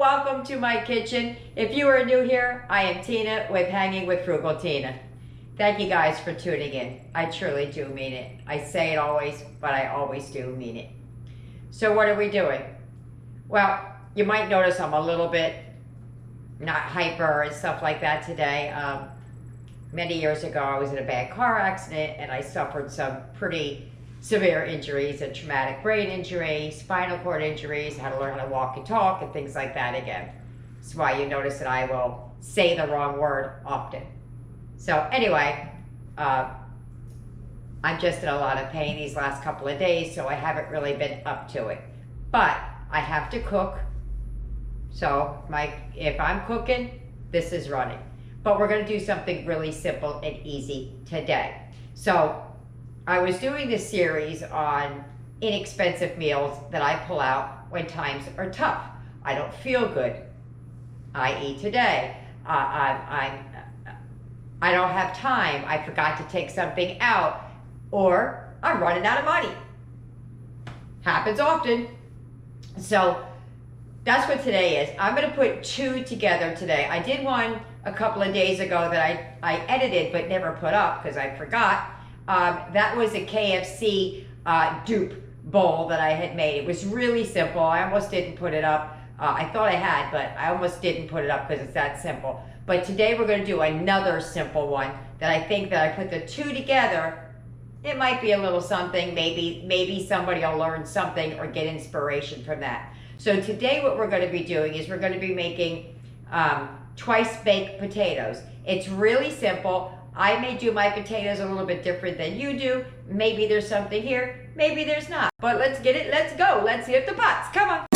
welcome to my kitchen. If you are new here, I am Tina with Hanging with Frugal Tina. Thank you guys for tuning in. I truly do mean it. I say it always, but I always do mean it. So what are we doing? Well, you might notice I'm a little bit not hyper and stuff like that today. Many years ago, I was in a bad car accident and I suffered some pretty severe injuries, a traumatic brain injury, spinal cord injuries, had to learn how to walk and talk and things like that again. That's why you notice that I will say the wrong word often. So anyway, I'm just in a lot of pain these last couple of days, so I haven't really been up to it. But I have to cook, so if I'm cooking, this is running. But we're gonna do something really simple and easy today. So I was doing this series on inexpensive meals that I pull out when times are tough. I don't feel good, i.e. today. I don't have time, I forgot to take something out, or I'm running out of money. Happens often. So that's what today is. I'm gonna put two together today. I did one a couple of days ago that I edited but never put up because I forgot. That was a KFC dupe bowl that I had made. It was really simple. I almost didn't put it up. I thought I had, but I almost didn't put it up because it's that simple. But today we're going to do another simple one that I think that I put the two together, it might be a little something. Maybe somebody will learn something or get inspiration from that. So today what we're going to be doing is we're going to be making twice baked potatoes. It's really simple. I may do my potatoes a little bit different than you do. Maybe there's something here, maybe there's not. But let's get it, let's go. Let's hit the pots, come on.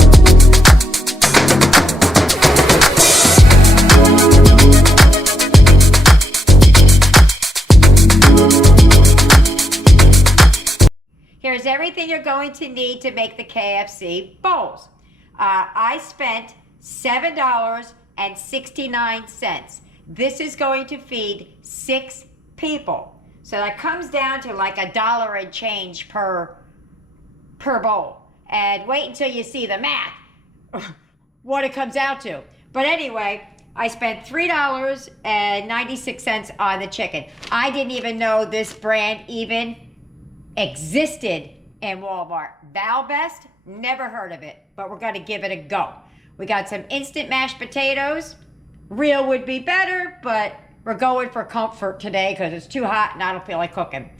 Here's everything you're going to need to make the KFC bowls. I spent $7.69. This is going to feed 6 people. So that comes down to like $1 and change per bowl. And wait until you see the math, what it comes out to. But anyway, I spent $3.96 on the chicken. I didn't even know this brand even existed in Walmart. VALBEST, never heard of it, but we're gonna give it a go. We got some instant mashed potatoes. Real would be better, but we're going for comfort today because it's too hot and I don't feel like cooking.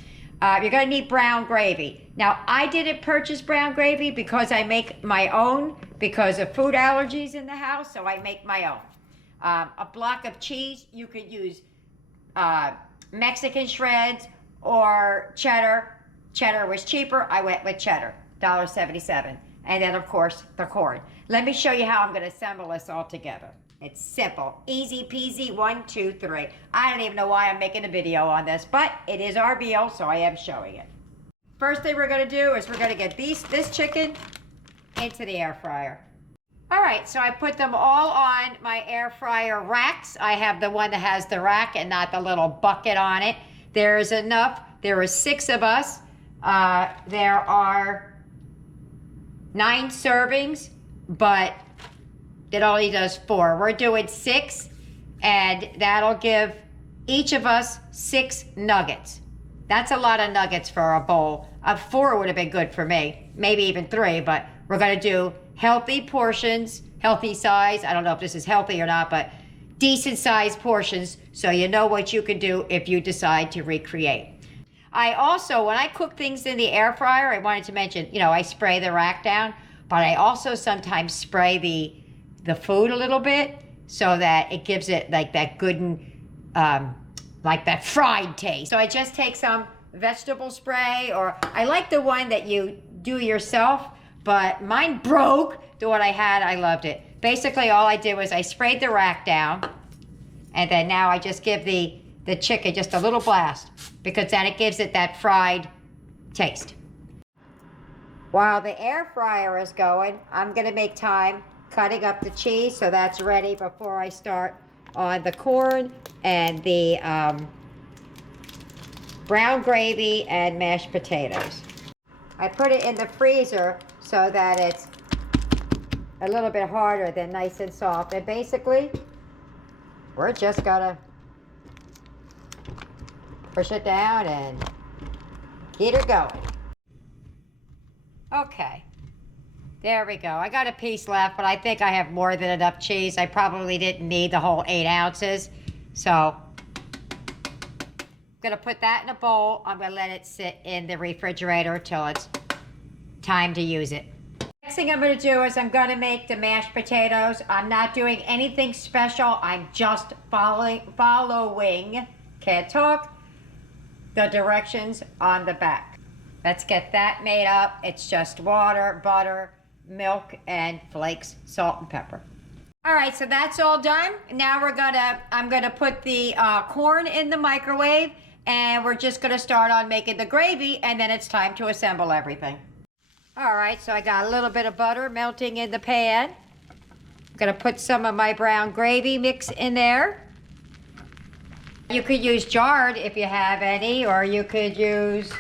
You're gonna need brown gravy. Now, I didn't purchase brown gravy because I make my own because of food allergies in the house, so I make my own. A block of cheese, you could use Mexican shreds or cheddar. Cheddar was cheaper, I went with cheddar, $1.77. And then of course, the corn. Let me show you how I'm gonna assemble this all together. It's simple, easy peasy, 1, 2, 3. I don't even know why I'm making a video on this, but it is our meal, so I am showing it. First thing we're gonna do is we're gonna get this chicken into the air fryer. All right, so I put them all on my air fryer racks. I have the one that has the rack and not the little bucket on it. There's enough, there are 6 of us. There are 9 servings, but it only does 4. We're doing 6, and that'll give each of us 6 nuggets. That's a lot of nuggets for a bowl. 4 would have been good for me, maybe even 3, but we're gonna do healthy portions, healthy size. I don't know if this is healthy or not, but decent sized portions so you know what you can do if you decide to recreate. I also, when I cook things in the air fryer, I wanted to mention, you know, I spray the rack down, but I also sometimes spray the food a little bit so that it gives it like that good, like that fried taste. So I just take some vegetable spray, or I like the one that you do yourself, but mine broke. The one I had, I loved it. Basically, all I did was I sprayed the rack down, and then now I just give the chicken just a little blast, because then it gives it that fried taste. While the air fryer is going, I'm gonna make time cutting up the cheese so that's ready before I start on the corn and the brown gravy and mashed potatoes. I put it in the freezer so that it's a little bit harder than nice and soft. And basically, we're just gonna push it down and get her going. Okay, there we go. I got a piece left, but I think I have more than enough cheese. I probably didn't need the whole 8 ounces. So I'm gonna put that in a bowl. I'm gonna let it sit in the refrigerator till it's time to use it. Next thing I'm gonna do is I'm gonna make the mashed potatoes. I'm not doing anything special. I'm just following, can't talk, the directions on the back. Let's get that made up. It's just water, butter, milk, and flakes, salt and pepper. All right, so that's all done. Now I'm gonna put the corn in the microwave, and we're just gonna start on making the gravy, and then it's time to assemble everything. All right, so I got a little bit of butter melting in the pan. I'm gonna put some of my brown gravy mix in there. You could use jarred if you have any, or you could use,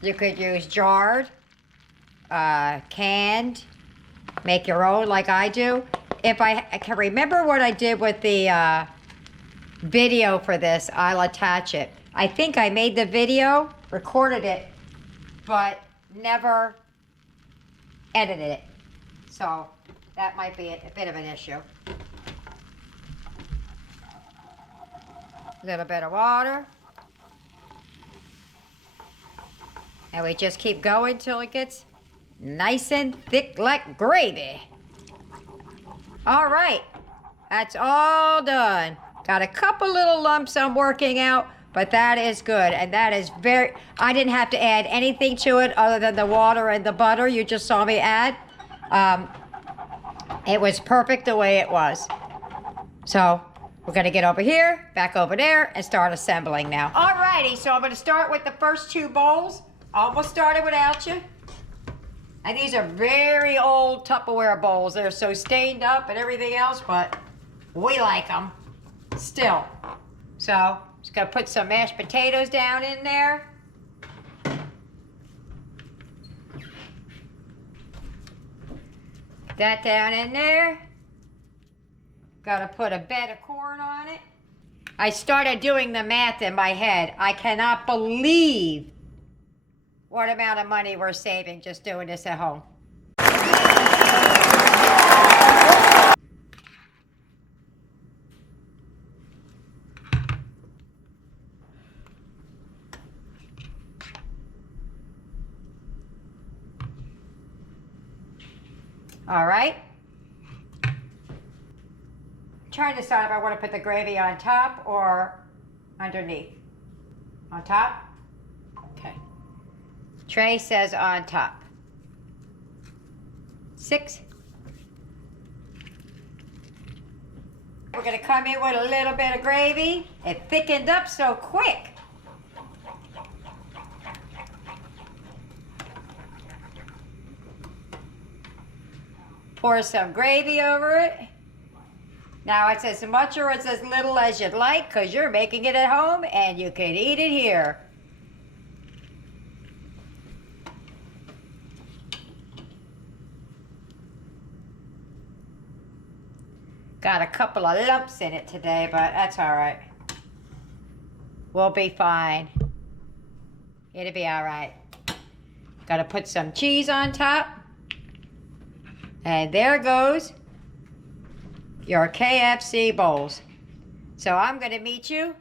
you could use jarred, canned, make your own like I do. If I can remember what I did with the video for this, I'll attach it. I think I made the video, recorded it, but never edited it. So that might be a bit of an issue. A little bit of water. And we just keep going till it gets nice and thick like gravy. All right, that's all done. Got a couple little lumps I'm working out, but that is good. And that is I didn't have to add anything to it other than the water and the butter you just saw me add. It was perfect the way it was. So we're gonna get over here, back over there, and start assembling now. All righty, so I'm gonna start with the first 2 bowls. Almost started without you. And these are very old Tupperware bowls. They're so stained up and everything else, but we like them still. So just gonna put some mashed potatoes down in there. Put that down in there. Gotta put a bed of corn on it. I started doing the math in my head. I cannot believe what amount of money we're saving just doing this at home. All right. Trying to decide if I want to put the gravy on top or underneath. On top? Okay. Trey says on top. 6. We're gonna come in with a little bit of gravy. It thickened up so quick. Pour some gravy over it. Now it's as much or it's as little as you'd like because you're making it at home and you can eat it here. Got a couple of lumps in it today, but that's all right. We'll be fine. It'll be all right. Got to put some cheese on top. And there goes your KFC bowls. So I'm going to meet you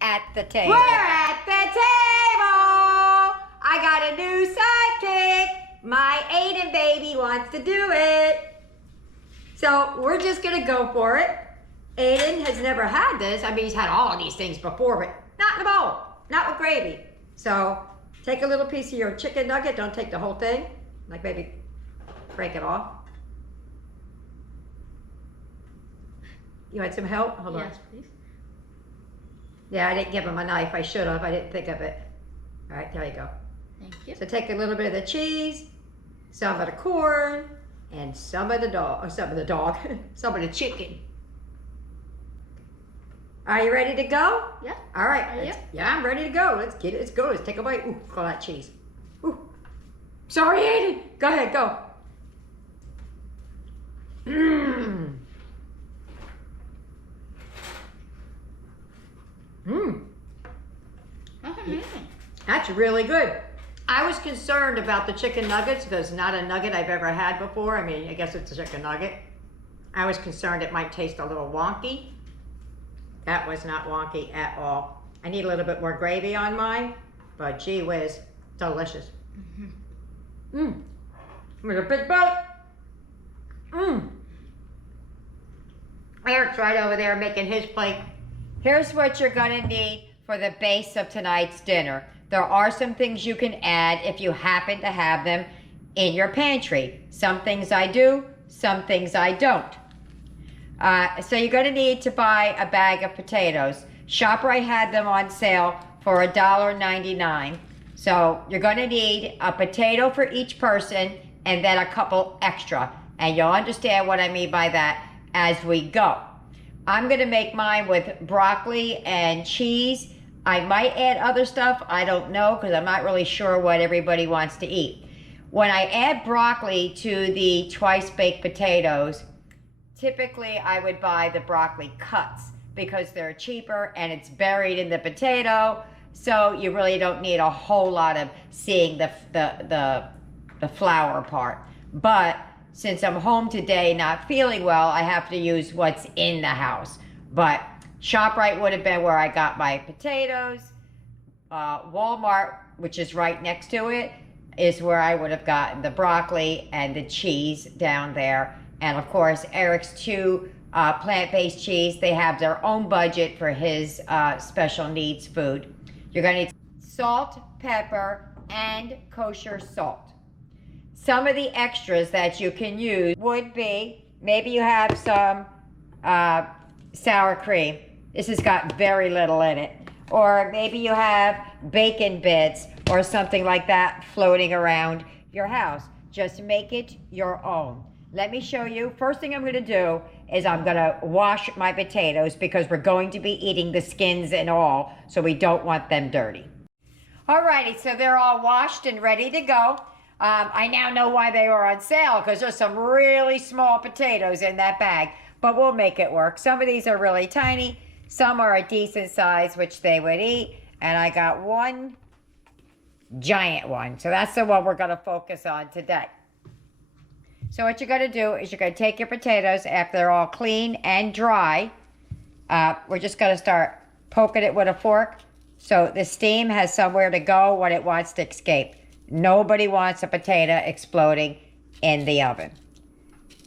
at the table. We're at the table. I got a new sidekick. My Aiden baby wants to do it. So we're just gonna go for it. Aiden has never had this. I mean, he's had all of these things before, but not in a bowl, not with gravy. So take a little piece of your chicken nugget. Don't take the whole thing. Like maybe break it off. You want some help? Hold on. Yes, please. Yeah, I didn't give him a knife. I should have. I didn't think of it. All right, there you go. Thank you. So take a little bit of the cheese, some of the corn, and some of the some of the chicken. Are you ready to go? Yeah. All right. Are you? Yeah, I'm ready to go. Let's get it. Let's go. Let's take a bite. Ooh, look at all that cheese. Ooh. Sorry, Aiden. Go ahead, go. That's amazing. That's really good. I was concerned about the chicken nuggets because not a nugget I've ever had before. I mean, I guess it's a chicken nugget. I was concerned it might taste a little wonky. That was not wonky at all. I need a little bit more gravy on mine, but gee whiz, delicious. With a big bite. Eric's right over there making his plate. Here's what you're gonna need for the base of tonight's dinner. There are some things you can add if you happen to have them in your pantry. Some things I do, some things I don't. So you're gonna need to buy a bag of potatoes. ShopRite had them on sale for $1.99. So you're gonna need a potato for each person and then a couple extra. And you'll understand what I mean by that as we go. I'm gonna make mine with broccoli and cheese. I might add other stuff, I don't know, because I'm not really sure what everybody wants to eat. When I add broccoli to the twice baked potatoes, typically I would buy the broccoli cuts because they're cheaper and it's buried in the potato, so you really don't need a whole lot of seeing the flour part. But since I'm home today not feeling well, I have to use what's in the house. But ShopRite would have been where I got my potatoes. Walmart, which is right next to it, is where I would have gotten the broccoli and the cheese down there. And of course, Eric's two plant-based cheese, they have their own budget for his special needs food. You're gonna need salt, pepper, and kosher salt. Some of the extras that you can use would be, maybe you have some sour cream. This has got very little in it. Or maybe you have bacon bits or something like that floating around your house. Just make it your own. Let me show you. First thing I'm gonna do is I'm gonna wash my potatoes because we're going to be eating the skins and all, so we don't want them dirty. Alrighty, so they're all washed and ready to go. I now know why they were on sale, because there's some really small potatoes in that bag, but we'll make it work. Some of these are really tiny, some are a decent size, which they would eat, and I got one giant one. So that's the one we're gonna focus on today. So what you're gonna do is you're gonna take your potatoes after they're all clean and dry. We're just gonna start poking it with a fork so the steam has somewhere to go when it wants to escape. Nobody wants a potato exploding in the oven.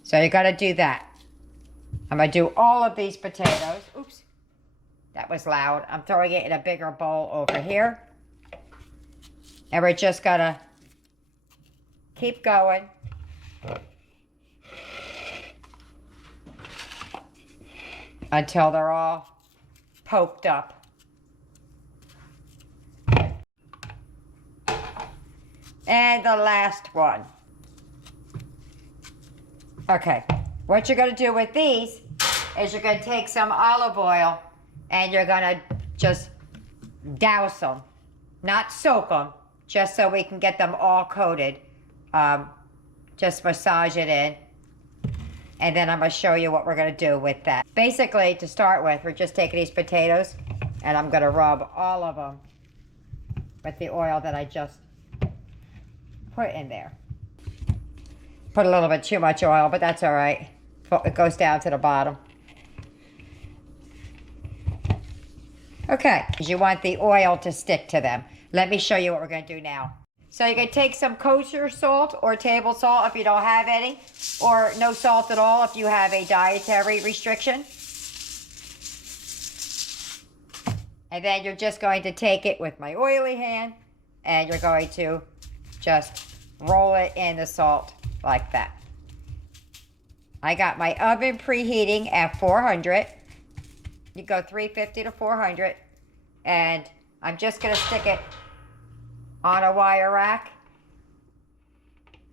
So you're gonna do that. I'm gonna do all of these potatoes. Oops, that was loud. I'm throwing it in a bigger bowl over here. And we're just gonna keep going. Until they're all poked up. And the last one. Okay, what you're gonna do with these is you're gonna take some olive oil and you're gonna just douse them, not soak them, just so we can get them all coated. Just massage it in. And then I'm gonna show you what we're gonna do with that. Basically, to start with, we're just taking these potatoes and I'm gonna rub all of them with the oil that I just put in there. Put a little bit too much oil, but that's all right. It goes down to the bottom. Okay, you want the oil to stick to them. Let me show you what we're gonna do now. So you're gonna take some kosher salt or table salt if you don't have any, or no salt at all if you have a dietary restriction. And then you're just going to take it with my oily hand and you're going to just roll it in the salt like that. I got my oven preheating at 400. You go 350 to 400. And I'm just gonna stick it on a wire rack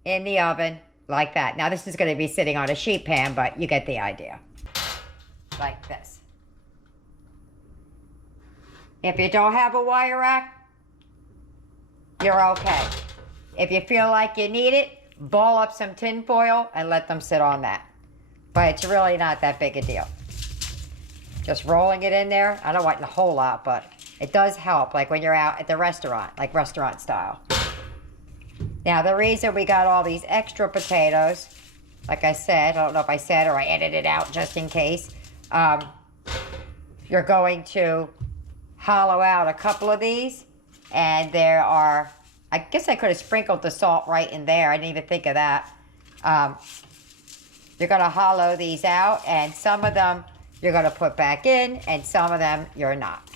in the oven like that. Now this is going to be sitting on a sheet pan, but you get the idea. Like this. If you don't have a wire rack, you're okay. If you feel like you need it, ball up some tin foil and let them sit on that. But it's really not that big a deal. Just rolling it in there. I don't want a whole lot, but it does help, like when you're out at the restaurant, like restaurant style. Now, the reason we got all these extra potatoes, like I said, I don't know if I said or I edited it out just in case, you're going to hollow out a couple of these, and there are, I guess I could have sprinkled the salt right in there. I didn't even think of that. You're going to hollow these out, and some of them you're going to put back in, and some of them you're not.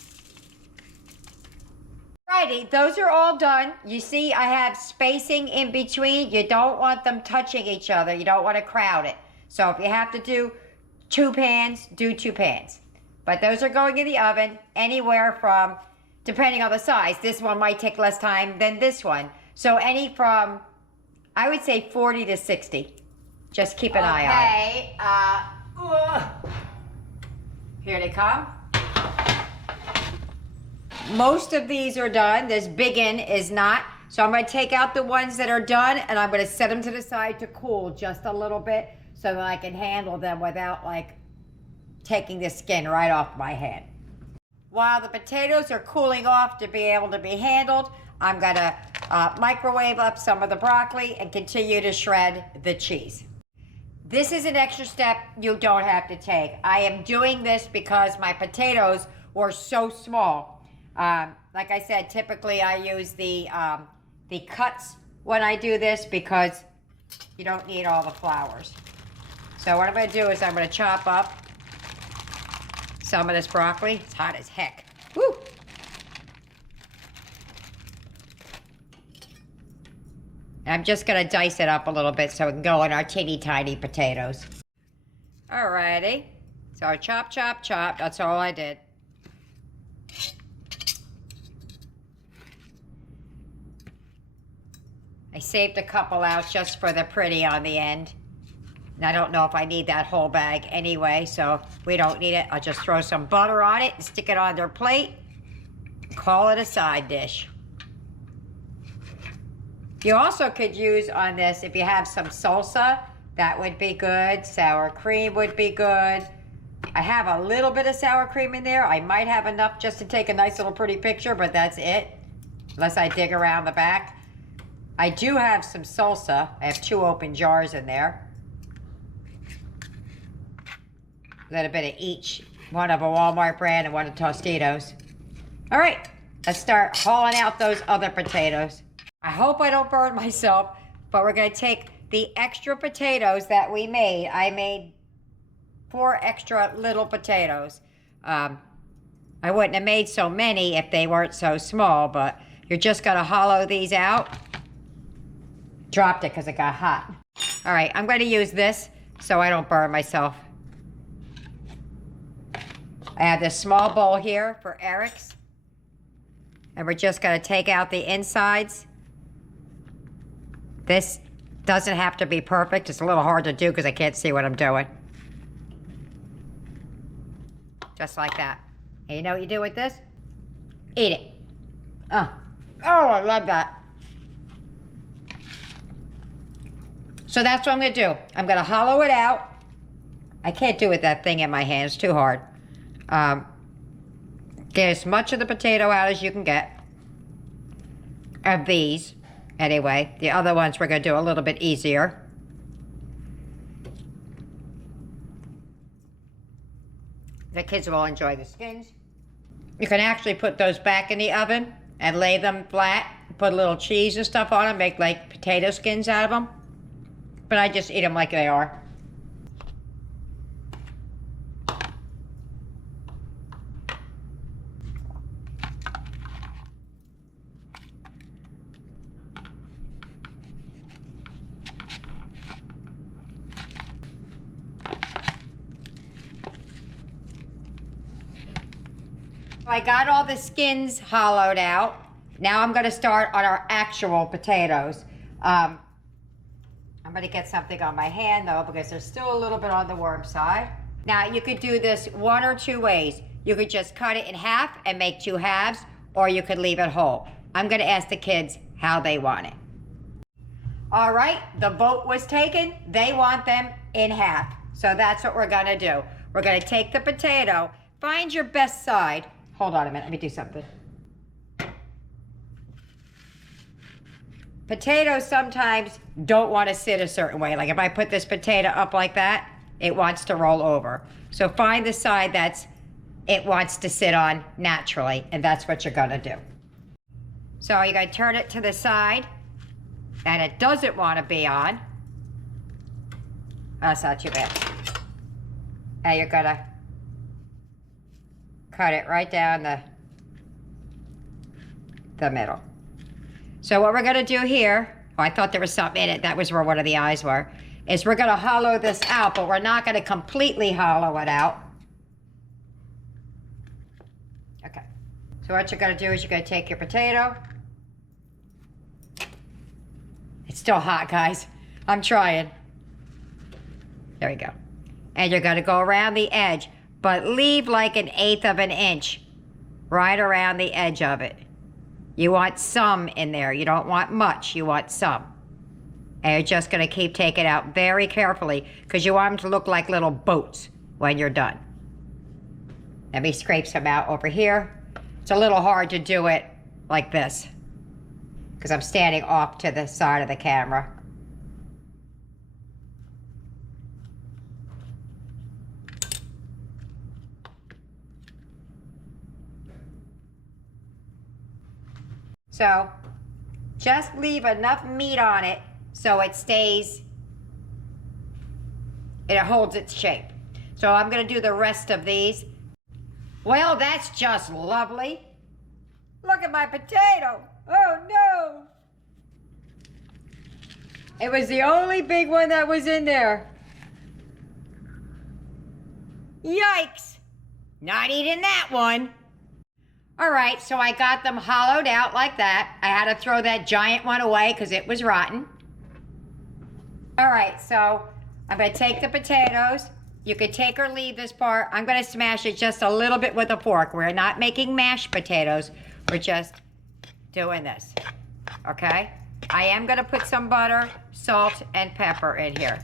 Alrighty, those are all done. You see I have spacing in between. You don't want them touching each other. You don't want to crowd it. So if you have to do 2 pans, do 2 pans. But those are going in the oven anywhere from, depending on the size, this one might take less time than this one. So any from, I would say 40 to 60. Just keep an eye on it. Here they come. Most of these are done. This big one is not. So I'm going to take out the ones that are done, and I'm going to set them to the side to cool just a little bit so that I can handle them without like taking the skin right off my hand. While the potatoes are cooling off to be able to be handled, I'm going to microwave up some of the broccoli and continue to shred the cheese. This is an extra step you don't have to take. I am doing this because my potatoes were so small. Like I said, typically I use the cuts when I do this because you don't need all the flowers. So what I'm going to do is I'm going to chop up some of this broccoli. It's hot as heck. Woo! I'm just going to dice it up a little bit so it can go in our teeny tiny potatoes. Alrighty. So chop, chop, chop. That's all I did. I saved a couple out just for the pretty on the end. And I don't know if I need that whole bag anyway, so we don't need it. I'll just throw some butter on it and stick it on their plate. Call it a side dish. You also could use on this, if you have some salsa, that would be good. Sour cream would be good. I have a little bit of sour cream in there. I might have enough just to take a nice little pretty picture, but that's it. Unless I dig around the back. I do have some salsa. I have 2 open jars in there. A little bit of each. One of a Walmart brand and one of Tostitos. All right, let's start hauling out those other potatoes. I hope I don't burn myself, but we're going to take the extra potatoes that we made. I made 4 extra little potatoes. I wouldn't have made so many if they weren't so small, but you're just going to hollow these out. Dropped it because it got hot. All right, I'm going to use this so I don't burn myself. I have this small bowl here for Eric's. And we're just going to take out the insides. This doesn't have to be perfect. It's a little hard to do because I can't see what I'm doing. Just like that. And you know what you do with this? Eat it. Oh, I love that. So that's what I'm going to do. I'm going to hollow it out. I can't do it with that thing in my hand. It's too hard. Get as much of the potato out as you can get. Of these. Anyway, the other ones we're going to do a little bit easier. The kids will enjoy the skins. You can actually put those back in the oven and lay them flat. Put a little cheese and stuff on them. Make like potato skins out of them. But I just eat them like they are. I got all the skins hollowed out. Now I'm going to start on our actual potatoes. I'm going to get something on my hand though because there's still a little bit on the warm side. Now you could do this 1 or 2 ways. You could just cut it in half and make 2 halves, or you could leave it whole. I'm going to ask the kids how they want it. All right, the vote was taken. They want them in half. So that's what we're gonna do. We're gonna take the potato, find your best side. Hold on a minute, let me do something. Potatoes sometimes don't want to sit a certain way. Like if I put this potato up like that, it wants to roll over. So find the side it wants to sit on naturally, and that's what you're gonna do. So you're gonna turn it to the side that it doesn't want to be on. That's not too bad. And you're gonna cut it right down the middle. So what we're gonna do here, oh, I thought there was something in it, that was where one of the eyes were, is we're gonna hollow this out, but we're not gonna completely hollow it out. Okay, so what you're gonna do is you're gonna take your potato. It's still hot, guys. I'm trying. There we go. And you're gonna go around the edge, but leave like 1/8 of an inch right around the edge of it. You want some in there. You don't want much. You want some. And you're just going to keep taking it out very carefully because you want them to look like little boats when you're done. Let me scrape some out over here. It's a little hard to do it like this because I'm standing off to the side of the camera. So just leave enough meat on it so it stays, and it holds its shape. So I'm gonna do the rest of these. Well, that's just lovely. Look at my potato. Oh no. It was the only big one that was in there. Yikes. Not eating that one. All right, so I got them hollowed out like that. I had to throw that giant one away because it was rotten. All right, so I'm gonna take the potatoes. You could take or leave this part. I'm gonna smash it just a little bit with a fork. We're not making mashed potatoes. We're just doing this, okay? I am gonna put some butter, salt, and pepper in here.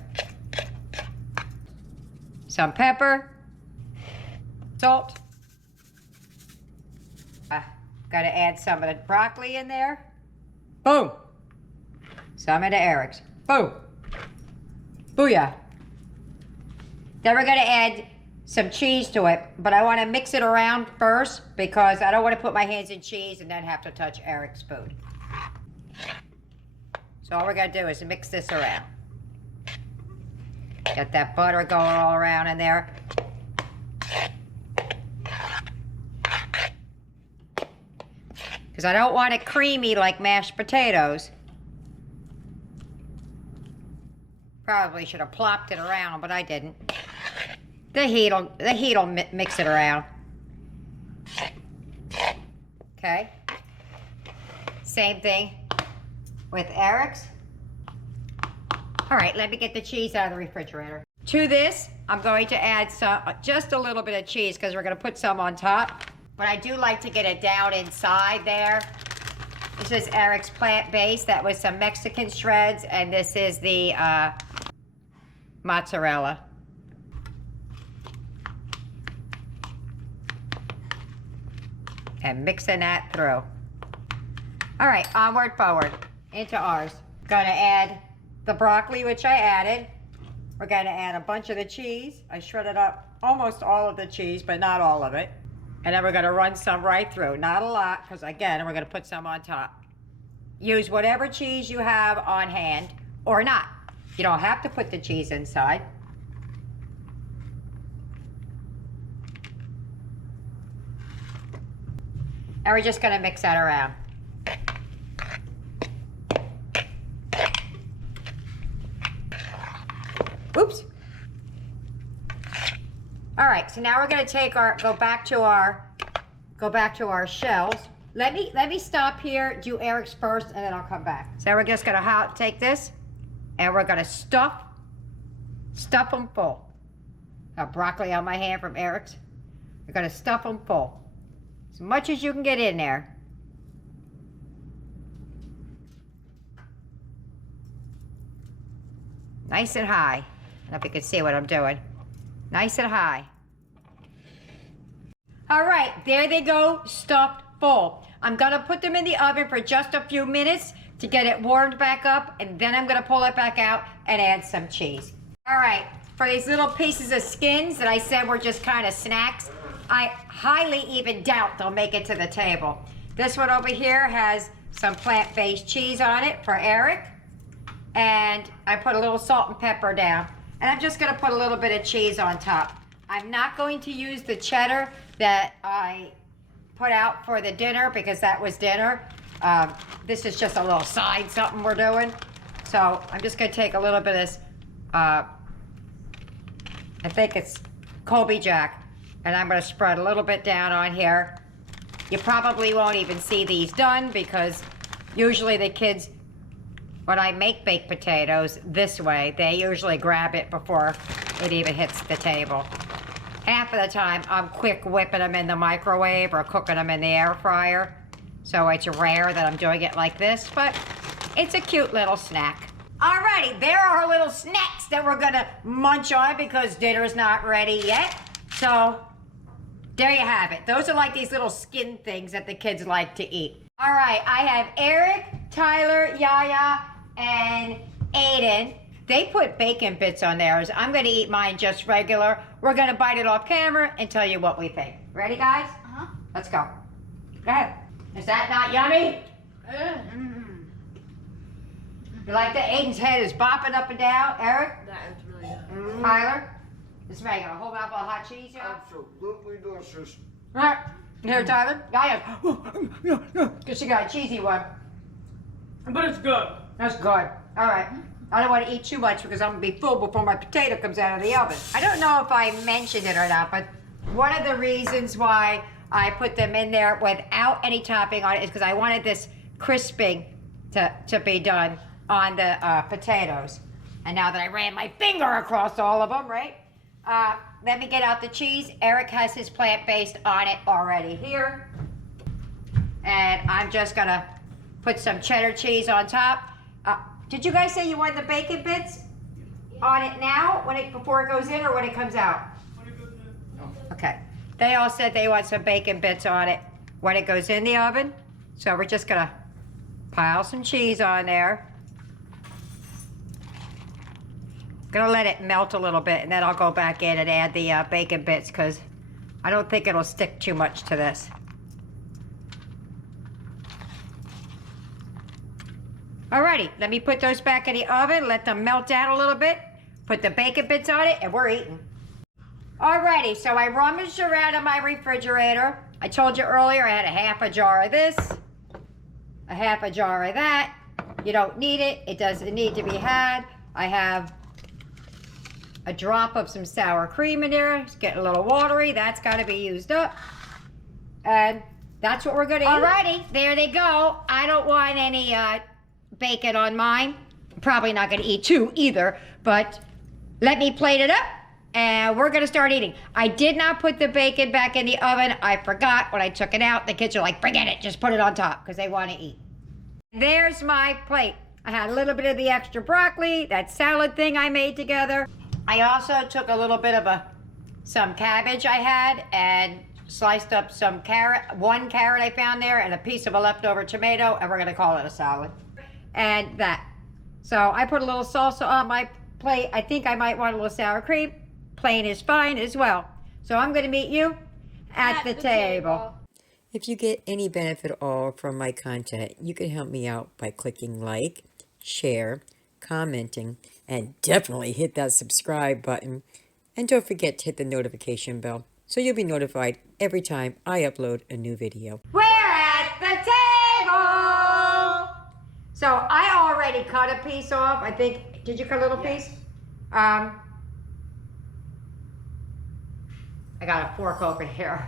Some pepper, salt. Gotta add some of the broccoli in there. Boom. Some of the Eric's. Boom. Booyah. Then we're gonna add some cheese to it, but I wanna mix it around first because I don't wanna put my hands in cheese and then have to touch Eric's food. So all we're gonna do is mix this around. Get that butter going all around in there. Because I don't want it creamy like mashed potatoes. Probably should have plopped it around, but I didn't. The heat'll mix it around. Okay. Same thing with Eric's. All right, let me get the cheese out of the refrigerator. To this, I'm going to add just a little bit of cheese because we're going to put some on top. But I do like to get it down inside there. This is Eric's plant-based. That was some Mexican shreds, and this is the mozzarella. And mixing that through. All right, onward, forward, into ours. Gonna add the broccoli, which I added. We're gonna add a bunch of the cheese. I shredded up almost all of the cheese, but not all of it. And then we're gonna run some right through. Not a lot, because again, we're gonna put some on top. Use whatever cheese you have on hand, or not. You don't have to put the cheese inside. And we're just gonna mix that around. Oops. All right, so now we're gonna take go back to our shells. Let me stop here, do Eric's first, and then I'll come back. So we're just gonna take this, and we're gonna stuff them full. Got broccoli on my hand from Eric's. We're gonna stuff them full. As much as you can get in there. Nice and high. I don't know if you can see what I'm doing. Nice and high. All right, there they go, stuffed full. I'm gonna put them in the oven for just a few minutes to get it warmed back up, and then I'm gonna pull it back out and add some cheese. All right, for these little pieces of skins that I said were just kind of snacks, I highly even doubt they'll make it to the table. This one over here has some plant-based cheese on it for Eric, and I put a little salt and pepper down, and I'm just gonna put a little bit of cheese on top. I'm not going to use the cheddar that I put out for the dinner because that was dinner. This is just a little side something we're doing. So I'm just gonna take a little bit of this, I think it's Colby Jack, and I'm gonna spread a little bit down on here. You probably won't even see these done because usually the kids, when I make baked potatoes this way, they usually grab it before it even hits the table. Half of the time, I'm quick whipping them in the microwave or cooking them in the air fryer. So it's rare that I'm doing it like this, but it's a cute little snack. Alrighty, there are our little snacks that we're gonna munch on because dinner's not ready yet. So there you have it. Those are like these little skin things that the kids like to eat. All right, I have Eric, Tyler, Yaya, and Aiden. They put bacon bits on theirs. I'm gonna eat mine just regular. We're gonna bite it off camera and tell you what we think. Ready, guys? Uh-huh. Let's go. Go ahead. Is that not yummy? You like that? Aiden's head is bopping up and down. Eric? That is really good. Tyler? This man got a whole mouthful of hot cheese here. Absolutely delicious. All right. Here, Tyler. Yaya. Because she got a cheesy one. But it's good. That's good. All right. I don't want to eat too much because I'm going to be full before my potato comes out of the oven. I don't know if I mentioned it or not, but one of the reasons why I put them in there without any topping on it is because I wanted this crisping to be done on the potatoes. And now that I ran my finger across all of them, right? Let me get out the cheese. Eric has his plant-based on it already here. And I'm just going to put some cheddar cheese on top. Did you guys say you want the bacon bits on it now, before it goes in, or when it comes out? When it goes in. Oh, okay. They all said they want some bacon bits on it when it goes in the oven. So we're just gonna pile some cheese on there. Gonna let it melt a little bit, and then I'll go back in and add the bacon bits because I don't think it'll stick too much to this. Alrighty, let me put those back in the oven, let them melt down a little bit, put the bacon bits on it, and we're eating. Alrighty, so I rummaged around in my refrigerator. I told you earlier I had a half a jar of this, a half a jar of that. You don't need it, it doesn't need to be had. I have a drop of some sour cream in there. It's getting a little watery, that's gotta be used up. And that's what we're gonna eat. Alrighty, there they go. I don't want any bacon on mine. I'm probably not gonna eat two either, but let me plate it up and we're gonna start eating. I did not put the bacon back in the oven. I forgot when I took it out. The kids are like, forget it, just put it on top because they wanna eat. There's my plate. I had a little bit of the extra broccoli, that salad thing I made together. I also took a little bit of some cabbage I had and sliced up some carrot, one carrot I found there, and a piece of a leftover tomato, and we're gonna call it a salad. And that. So I put a little salsa on my plate. I think I might want a little sour cream. Plain is fine as well. So I'm gonna meet you at the table. If you get any benefit at all from my content, you can help me out by clicking like, share, commenting, and definitely hit that subscribe button. And don't forget to hit the notification bell so you'll be notified every time I upload a new video. We're at the table! So I already cut a piece off. I think, did you cut a little piece? I got a fork over here.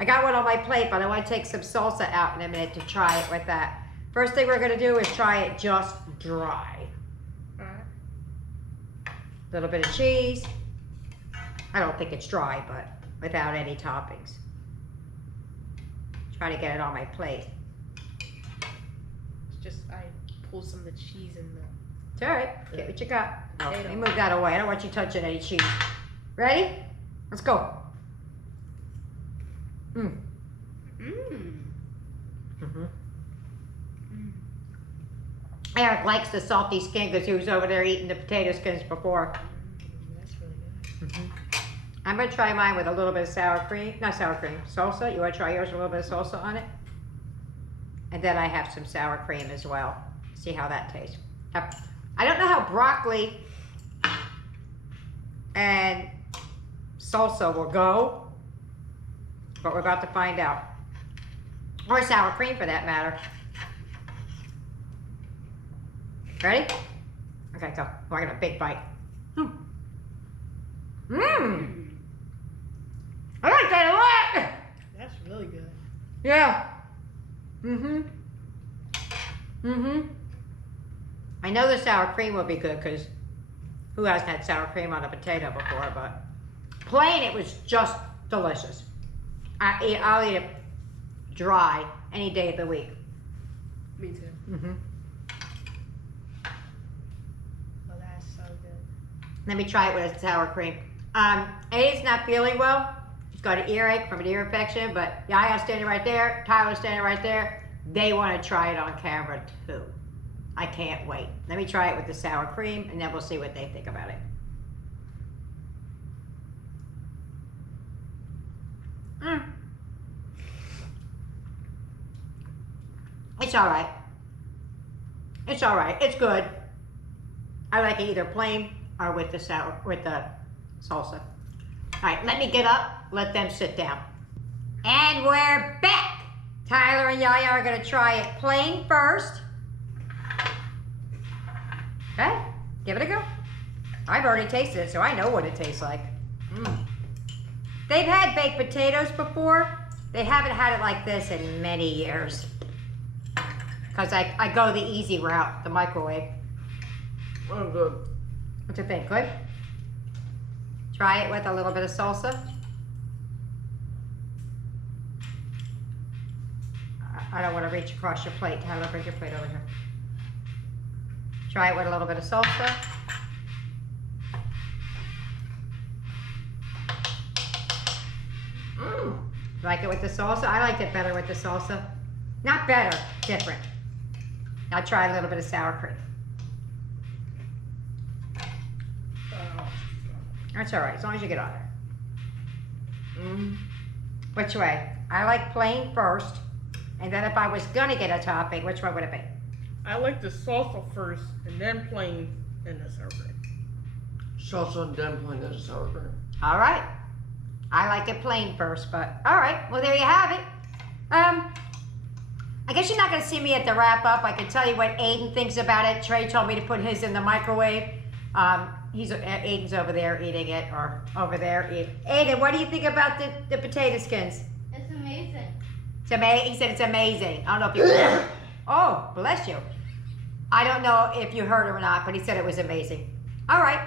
I got one on my plate, but I want to take some salsa out in a minute to try it with that. First thing we're gonna do is try it just dry. A little bit of cheese. I don't think it's dry, but without any toppings. Try to get it on my plate. It's just, I pulled some of the cheese in the... all right. Get what you got. Oh, let me move that away. I don't want you touching any cheese. Ready? Let's go. Mm. Mm-hmm. Eric likes the salty skin because he was over there eating the potato skins before. That's really good. Mm-hmm. I'm going to try mine with a little bit of sour cream. Not sour cream, salsa. You want to try yours with a little bit of salsa on it? And then I have some sour cream as well. See how that tastes. I don't know how broccoli and salsa will go, but we're about to find out. Or sour cream for that matter. Ready? Okay, go. Oh, I got a big bite. Mmm. I like that a lot. That's really good. Yeah. Mm-hmm. Mm-hmm. I know the sour cream will be good because who hasn't had sour cream on a potato before, but plain it was just delicious. I'll eat it dry any day of the week. Me too. Mm-hmm. Oh, that's so good. Let me try it with sour cream. A's not feeling well. He's got an earache from an ear infection, but Yaya's standing right there. Tyler's standing right there. They want to try it on camera too. I can't wait. Let me try it with the sour cream, and then we'll see what they think about it. It's all right. It's all right. It's good. I like it either plain or with the salsa. All right, let me get up. Let them sit down. And we're back. Tyler and Yaya are gonna try it plain first. Okay, give it a go. I've already tasted it, so I know what it tastes like. They've had baked potatoes before. They haven't had it like this in many years. Because I go the easy route, the microwave. I'm good. What's you think, good? Try it with a little bit of salsa. I don't want to reach across your plate. Tyler, bring your plate over here. Try it with a little bit of salsa. Like it with the salsa? I liked it better with the salsa. Not better, different. Now try a little bit of sour cream. That's all right, as long as you get on there. Which way? I like plain first, and then if I was gonna get a topping, which one would it be? I like the salsa first, and then plain, and the sour cream. Salsa and dumpling and sour cream. All right. I like it plain first, but all right. Well, there you have it. I guess you're not gonna see me at the wrap up. I can tell you what Aiden thinks about it. Trey told me to put his in the microwave. Aiden's over there eating it, or over there eating. Aiden, what do you think about the potato skins? It's amazing. He said it's amazing. I don't know if you. Oh, bless you. I don't know if you heard him or not, but he said it was amazing. All right.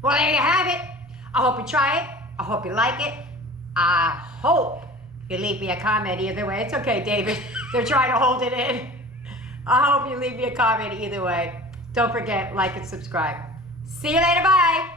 Well, there you have it. I hope you try it. I hope you like it. I hope you leave me a comment either way. It's okay, David. They're trying to hold it in. I hope you leave me a comment either way. Don't forget, like and subscribe. See you later. Bye.